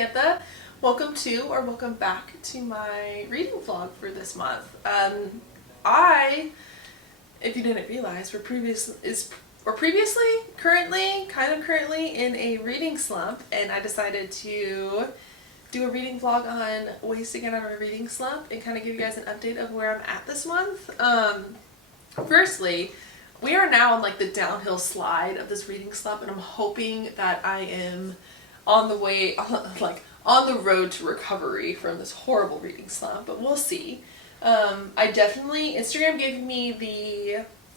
Samantha. Welcome to or welcome back to my reading vlog for this month. If you didn't realize, we're currently in a reading slump, and I decided to do a reading vlog on ways to get out of a reading slump and kind of give you guys an update of where I'm at this month. Firstly, we are now on like the downhill slide of this reading slump, and I'm hoping that I am on the way, on the road to recovery from this horrible reading slump, but we'll see. Instagram gave me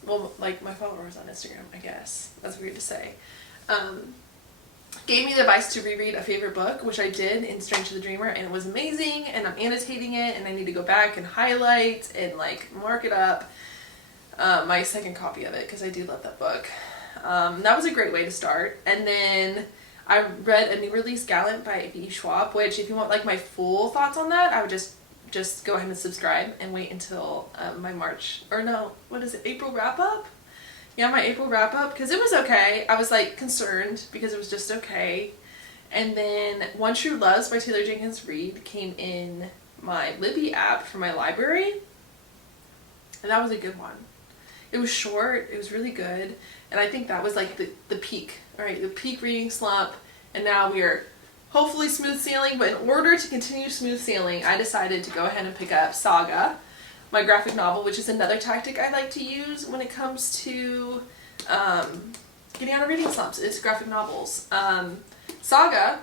my followers on Instagram, I guess, that's weird to say, gave me the advice to reread a favorite book, which I did in Strange to the Dreamer, and it was amazing, and I'm annotating it, and I need to go back and highlight and mark it up, my second copy of it, because I do love that book. That was a great way to start. And then I read a new release, Gallant by B. Schwab, which if you want my full thoughts on that, I would just go ahead and subscribe and wait until my April wrap up? Yeah, my April wrap up, because it was okay. I was concerned because it was just okay. And then One True Loves by Taylor Jenkins Reid came in my Libby app for my library, and that was a good one. It was short, it was really good, and I think that was the peak, alright, the peak reading slump, and now we are hopefully smooth sailing. But in order to continue smooth sailing, I decided to go ahead and pick up Saga, my graphic novel, which is another tactic I like to use when it comes to getting out of reading slumps. It's graphic novels. Saga,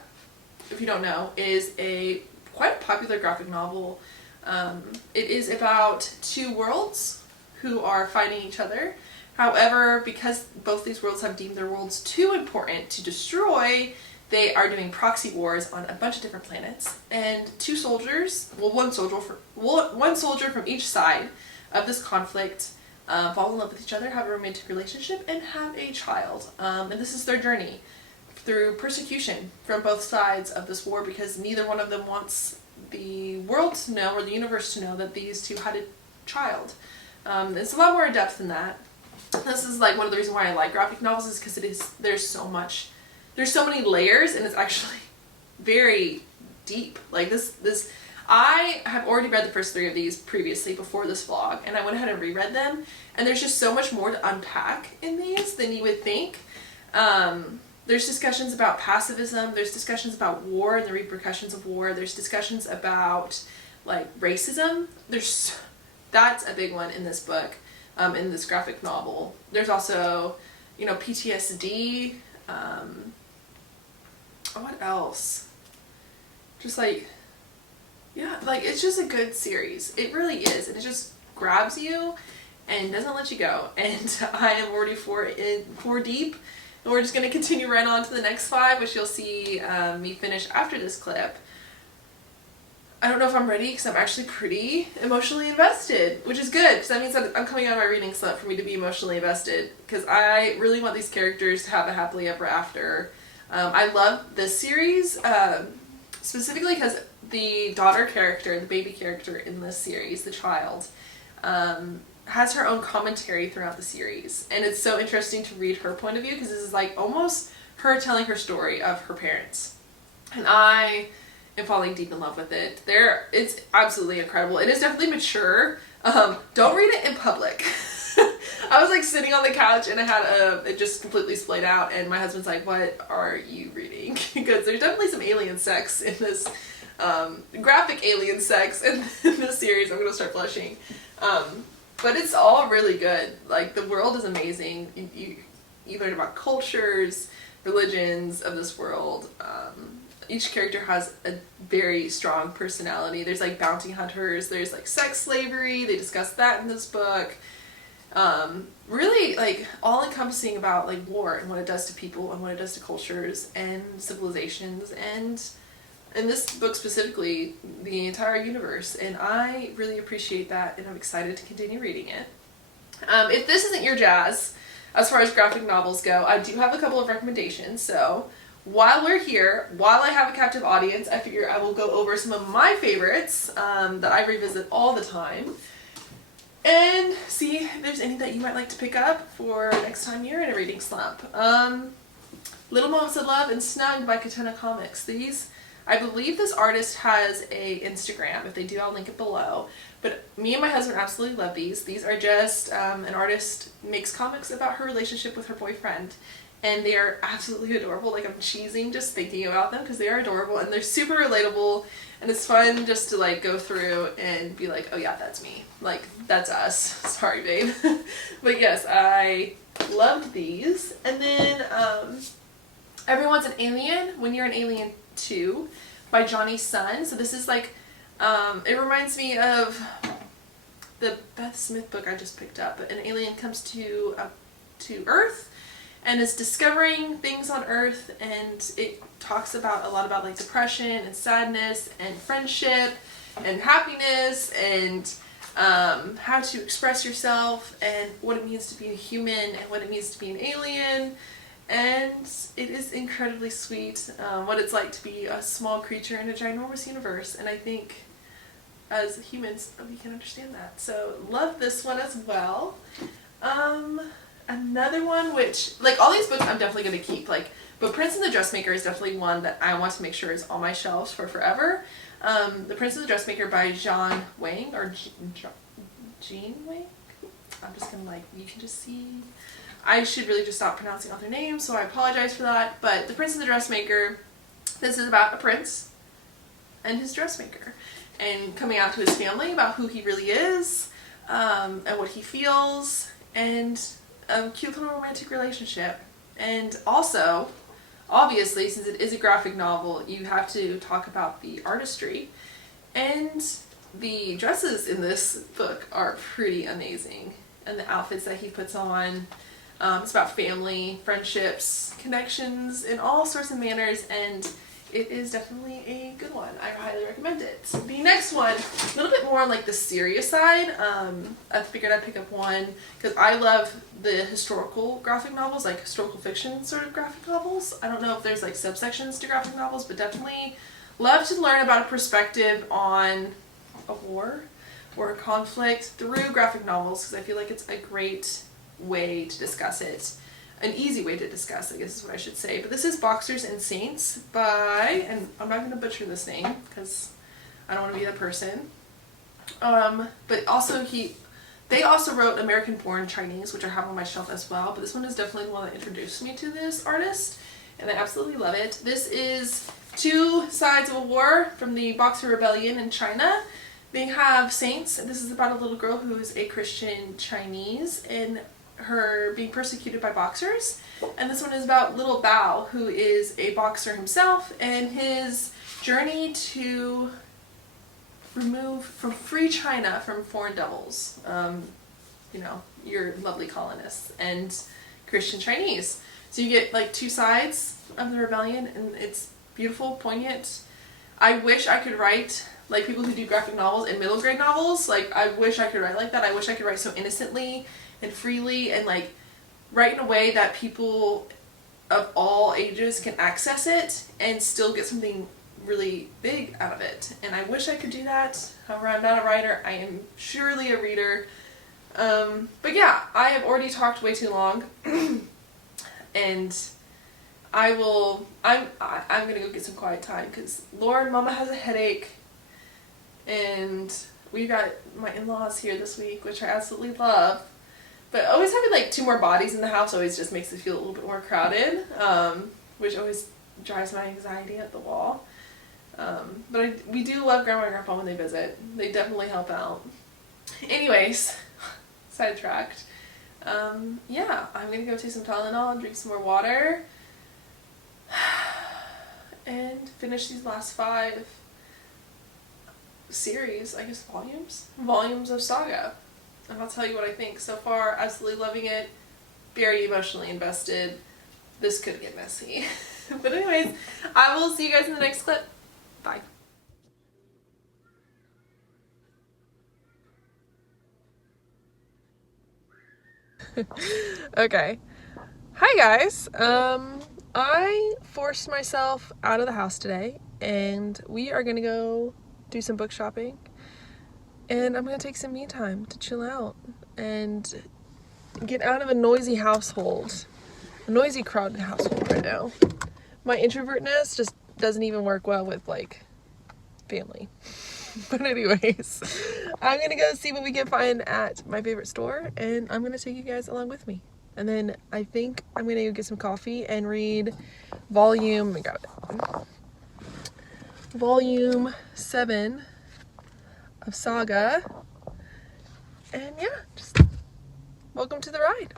if you don't know, is a quite popular graphic novel. It is about two worlds who are fighting each other. However, because both these worlds have deemed their worlds too important to destroy, they are doing proxy wars on a bunch of different planets. And two soldiers, one soldier from each side of this conflict, fall in love with each other, have a romantic relationship, and have a child. And this is their journey through persecution from both sides of this war, because neither one of them wants the world to know, or the universe to know, that these two had a child. It's a lot more in depth than that. This is one of the reasons why I like graphic novels, is because there's so many layers, and it's actually very deep. I have already read the first 3 of these previously before this vlog, and I went ahead and reread them, and there's just so much more to unpack in these than you would think. There's discussions about pacifism, there's discussions about war and the repercussions of war, there's discussions about racism. That's a big one in this book, in this graphic novel. There's also, PTSD, what else? It's just a good series. It really is. And it just grabs you and doesn't let you go. And I am already 4 deep, and we're just going to continue right on to the next 5, which you'll see me finish after this clip. I don't know if I'm ready, because I'm actually pretty emotionally invested, which is good, because that means that I'm coming out of my reading slump for me to be emotionally invested, because I really want these characters to have a happily ever after. I love this series, specifically because the daughter character, the baby character in this series, the child, has her own commentary throughout the series, and it's so interesting to read her point of view, because this is almost her telling her story of her parents, and I am falling deep in love with it. It's absolutely incredible. It is definitely mature. Don't read it in public. I was sitting on the couch, and I had it just completely splayed out, and my husband's like, "What are you reading?" Because there's definitely some alien sex in this, graphic alien sex in this series. I'm gonna start blushing. But it's all really good. The world is amazing. You learn about cultures, religions of this world. Each character has a very strong personality. There's bounty hunters, there's sex slavery, they discuss that in this book. Really all encompassing about war and what it does to people and what it does to cultures and civilizations, and in this book specifically, the entire universe. And I really appreciate that, and I'm excited to continue reading it. If this isn't your jazz, as far as graphic novels go, I do have a couple of recommendations. So while we're here, while I have a captive audience, I figure I will go over some of my favorites that I revisit all the time, and see if there's any that you might like to pick up for next time you're in a reading slump. Little Moments of Love and Snug by Katana Comics. These I believe this artist has a Instagram. If they do, I'll link it below. But me and my husband absolutely love these. These are just an artist makes comics about her relationship with her boyfriend. And they are absolutely adorable. Like, I'm cheesing just thinking about them because they are adorable and they're super relatable. And it's fun just to like go through and be like, oh yeah, that's me. Like, that's us. Sorry, babe. But yes, I loved these. And then Everyone's an Alien When You're an Alien Too by Johnny Sun. So this is like, it reminds me of the Beth Smith book I just picked up. An alien comes to Earth and is discovering things on Earth, and it talks about a lot about like depression and sadness and friendship and happiness and how to express yourself and what it means to be a human and what it means to be an alien. And it is incredibly sweet, what it's like to be a small creature in a ginormous universe, and I think as humans we can understand that. So love this one as well. Another one, which, like, all these books I'm definitely going to keep, like, but Prince and the Dressmaker is definitely one that I want to make sure is on my shelves for forever. The Prince and the Dressmaker by John Wang, or Jean Wang? I'm just going to, like, you can just see. I should really just stop pronouncing all their names, so I apologize for that. But The Prince and the Dressmaker, this is about a prince and his dressmaker, and coming out to his family about who he really is, and what he feels, and a cute little romantic relationship. And also, obviously, since it is a graphic novel, you have to talk about the artistry, and the dresses in this book are pretty amazing, and the outfits that he puts on. It's about family, friendships, connections in all sorts of manners, and it is definitely a good one. I highly recommend it. The next one, a little bit more on like the serious side. I figured I'd pick up one because I love the historical graphic novels, like historical fiction sort of graphic novels. I don't know if there's like subsections to graphic novels, but definitely love to learn about a perspective on a war or a conflict through graphic novels, because I feel like it's a great way to discuss it. An easy way to discuss, I guess is what I should say. But this is Boxers and Saints by, and I'm not going to butcher this name because I don't want to be that person. But also they also wrote American Born Chinese, which I have on my shelf as well. But this one is definitely the one that introduced me to this artist, and I absolutely love it. This is two sides of a war from the Boxer Rebellion in China. They have Saints. This is about a little girl who is a Christian Chinese and her being persecuted by boxers. And this one is about little Bao, who is a boxer himself, and his journey to free China from foreign devils. You know, your lovely colonists and Christian Chinese. So you get like two sides of the rebellion, and it's beautiful, poignant. I wish I could write like people who do graphic novels and middle grade novels. Like, I wish I could write like that. I wish I could write so innocently and freely, and like write in a way that people of all ages can access it and still get something really big out of it. And I wish I could do that. However, I'm not a writer. I am surely a reader. But yeah, I have already talked way too long, and I'm gonna go get some quiet time because Lauren, Mama has a headache, and we got my in-laws here this week, which I absolutely love. But always having like two more bodies in the house always just makes it feel a little bit more crowded, which always drives my anxiety at the wall. But we do love Grandma and Grandpa when they visit. They definitely help out. Anyways, sidetracked. Yeah, I'm gonna go take some Tylenol, drink some more water, and finish these last 5 series, I guess volumes of Saga. And I'll tell you what I think. So far, absolutely loving it. Very emotionally invested. This could get messy. But anyways, I will see you guys in the next clip. Bye. Okay. Hi guys. I forced myself out of the house today, and we are gonna go do some book shopping. And I'm going to take some me time to chill out and get out of a noisy household. A noisy, crowded household right now. My introvertness just doesn't even work well with like family. But anyways, I'm gonna go see what we can find at my favorite store, and I'm gonna take you guys along with me. And then I think I'm gonna go get some coffee and read volume 7 of Saga. And yeah, just welcome to the ride.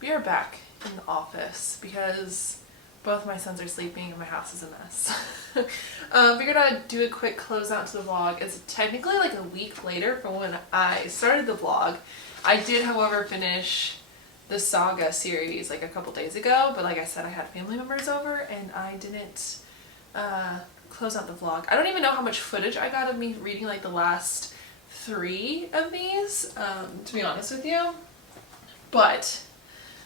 We are back in the office because both my sons are sleeping and my house is a mess. Figured I'd do a quick closeout to the vlog. It's technically like a week later from when I started the vlog. I did, however, finish the Saga series like a couple days ago, but like I said, I had family members over and I didn't close out the vlog. I don't even know how much footage I got of me reading like the last 3 of these, to be honest with you. But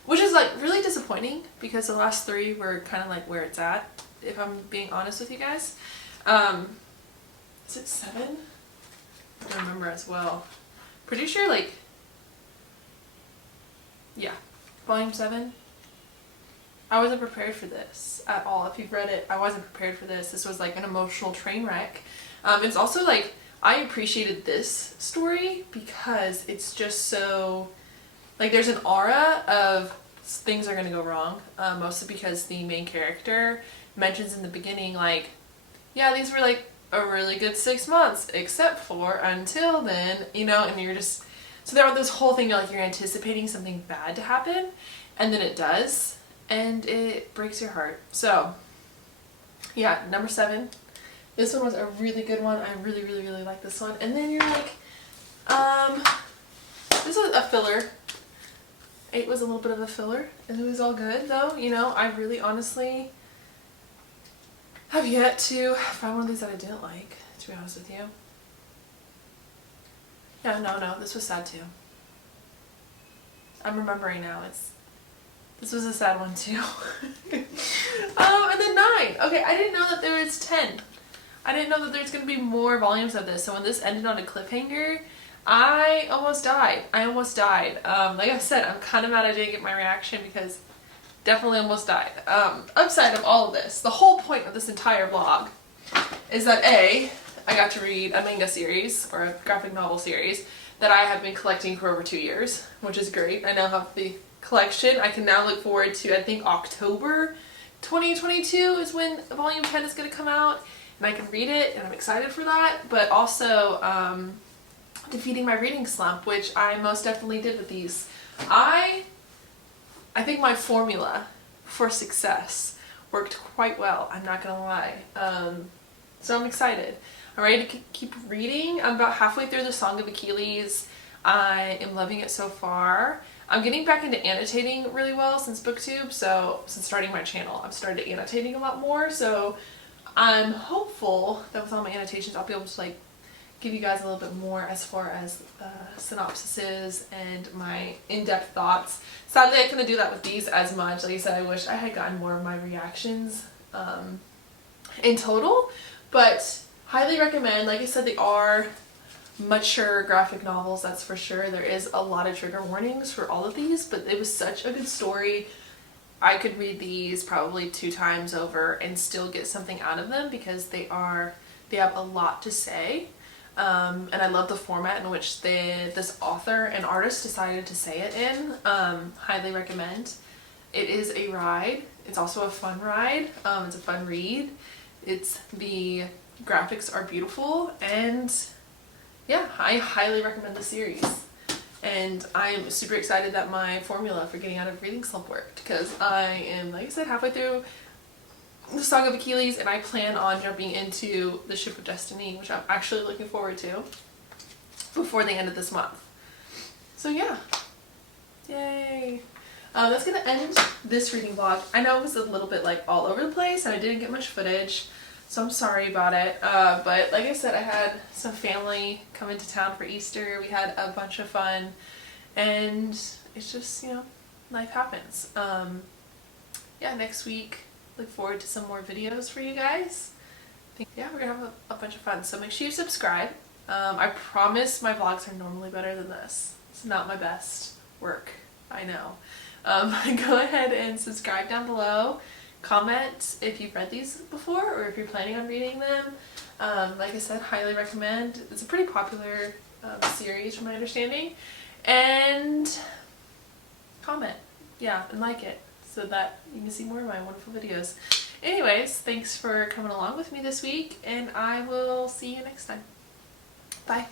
which is like really disappointing because the last 3 were kind of like where it's at, if I'm being honest with you guys. Is it 7? I don't remember as well. Pretty sure like, yeah, volume 7. I wasn't prepared for this at all. If you've read it, I wasn't prepared for this. This was like an emotional train wreck. It's also like, I appreciated this story because it's just so, like there's an aura of things are going to go wrong, mostly because the main character mentions in the beginning like, yeah, these were like a really good 6 months, except for until then, you know, and you're just, so there was this whole thing, like you're anticipating something bad to happen, and then it does, and it breaks your heart. So, yeah, number 7. This one was a really good one. I really, really, really like this one. And then you're like, this was a filler. 8 was a little bit of a filler, and it was all good though. You know, I really honestly have yet to find one of these that I didn't like, to be honest with you. Yeah, no, this was sad too. I'm remembering now, this was a sad one too. And then 9. Okay, I didn't know that there was 10. I didn't know that there's going to be more volumes of this, so when this ended on a cliffhanger, I almost died. Like I said, I'm kind of mad I didn't get my reaction because definitely almost died. Upside of all of this, the whole point of this entire vlog is that I got to read a manga series or a graphic novel series that I have been collecting for over 2 years, which is great. I now have the collection. I can now look forward to, I think October 2022 is when volume 10 is going to come out, and I can read it, and I'm excited for that. But also, defeating my reading slump, which I most definitely did with these. I think my formula for success worked quite well, I'm not gonna lie. So I'm excited. I'm ready to keep reading. I'm about halfway through the Song of Achilles. I am loving it so far. I'm getting back into annotating really well since BookTube, so since starting my channel, I've started annotating a lot more, so I'm hopeful that with all my annotations I'll be able to like give you guys a little bit more as far as synopsises and my in-depth thoughts. Sadly, I couldn't do that with these as much. Like I said, I wish I had gotten more of my reactions in total, but highly recommend. Like I said, they are mature graphic novels, that's for sure. There is a lot of trigger warnings for all of these, but it was such a good story. I could read these probably 2 times over and still get something out of them because they have a lot to say. And I love the format in which this author and artist decided to say it in. Highly recommend. It is a ride. It's also a fun ride. It's a fun read. The graphics are beautiful, and yeah, I highly recommend the series. And I'm super excited that my formula for getting out of reading slump worked, because I am, like I said, halfway through the Song of Achilles, and I plan on jumping into the Ship of Destiny, which I'm actually looking forward to, before the end of this month. So yeah, yay. That's gonna end this reading vlog. I know it was a little bit like all over the place and I didn't get much footage, so I'm sorry about it. But like I said, I had some family come into town for Easter. We had a bunch of fun, and it's just, you know, life happens. Yeah, next week, look forward to some more videos for you guys. Yeah, we're gonna have a bunch of fun, so make sure you subscribe. I promise my vlogs are normally better than this. It's not my best work, I know. Go ahead and subscribe down below. Comment if you've read these before or if you're planning on reading them. Like I said, highly recommend. It's a pretty popular series from my understanding. And comment, yeah, and like it, so that you can see more of my wonderful videos. Anyways, thanks for coming along with me this week, and I will see you next time. Bye.